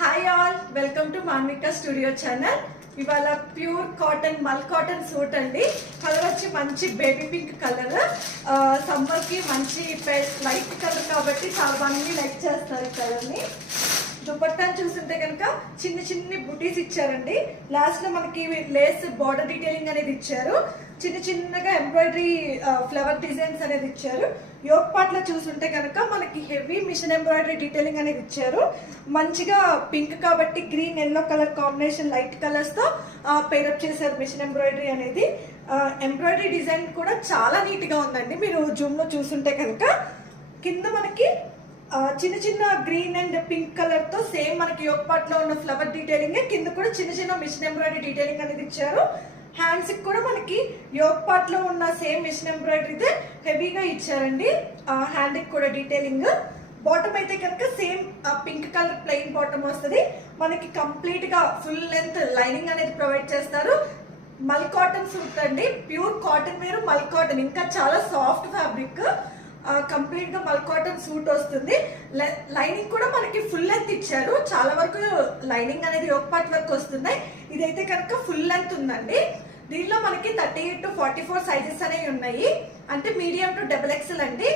Hi all, welcome to Manvika studio channel. ఇవాళ pure cotton mul cotton suit అండి. Colour వచ్చి మంచి బేబీ పింక్ కలర్. సమ్మర్ కి మంచి లైట్ కలర్ కాబట్టి చాలా మంది లైక్ చేస్తారు ఈ కలర్ ని. దుపట్టాను చూస్తుంటే కనుక చిన్న చిన్ని బుటీస్ ఇచ్చారండి. లాస్ట్ లో మనకి లేస్ బార్డర్ డీటెయిలింగ్ అనేది ఇచ్చారు. చిన్న చిన్నగా ఎంబ్రాయిడరీ ఫ్లవర్ డిజైన్స్ అనేది ఇచ్చారు. యోక్ పార్ట్ లో చూస్తుంటే కనుక మనకి హెవీ మిషన్ ఎంబ్రాయిడరీ డీటెయిలింగ్ అనేది ఇచ్చారు. మంచిగా పింక్ కాబట్టి green yellow colour combination light colours తో పేరప్ చేశారు మిషన్ ఎంబ్రాయిడరీ అనేది. ఎంబ్రాయిడరీ డిజైన్ కూడా చాలా నీట్ గా ఉందండి. మీరు జూమ్ లో చూస్తుంటే కనుక కింద మనకి చిన్న చిన్న గ్రీన్ అండ్ పింక్ కలర్ తో సేమ్ మనకి యోక్ పార్ట్ లో ఉన్న ఫ్లవర్ డీటెయిలింగ్, కింద కూడా చిన్న చిన్న మిషన్ ఎంబ్రాయిడరీ డీటెయిలింగ్ అనేది ఇచ్చారు. హ్యాండ్స్ కి కూడా మనకి యోక్ పార్ట్ లో ఉన్న సేమ్ మిషన్ ఎంబ్రాయిడరీ హెవీగా ఇచ్చారండి. హ్యాండ్ కి కూడా డీటెయిలింగ్. బాటమ్ అయితే కనుక same pink colour plain bottom వస్తుంది. మనకి కంప్లీట్ గా ఫుల్ లెంత్ లైనింగ్ అనేది ప్రొవైడ్ చేస్తారు. మల్ కాటన్ సూట్ అండి. ప్యూర్ కాటన్ వేరు మల్ కాటన్, ఇంకా చాలా సాఫ్ట్ ఫ్యాబ్రిక్. కంప్లీట్ గా మల్ కాటన్ సూట్ వస్తుంది. లైనింగ్ కూడా మనకి ఫుల్ లెంత్ ఇచ్చారు. చాలా వరకు లైనింగ్ అనేది యోక్ పార్ట్ వరకు వస్తుంది. ఇదైతే కనుక ఫుల్ లెంత్ ఉందండి. దీనిలో మనకి 38 to 44 సైజెస్ అనేవి ఉన్నాయి. అంటే మీడియం టు XXL అండి.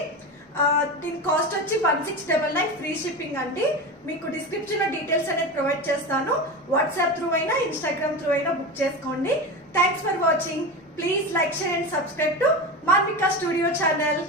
దీని కాస్ట్ వచ్చి 1699 ఫ్రీ షిప్పింగ్ అండి. మీకు డిస్క్రిప్షన్ లో డీటెయిల్స్ అనేది ప్రొవైడ్ చేస్తాను. వాట్సాప్ త్రూ అయినా ఇన్స్టాగ్రామ్ త్రూ అయినా బుక్ చేసుకోండి. Thanks for watching. Please like, share and subscribe to Manvika studio channel.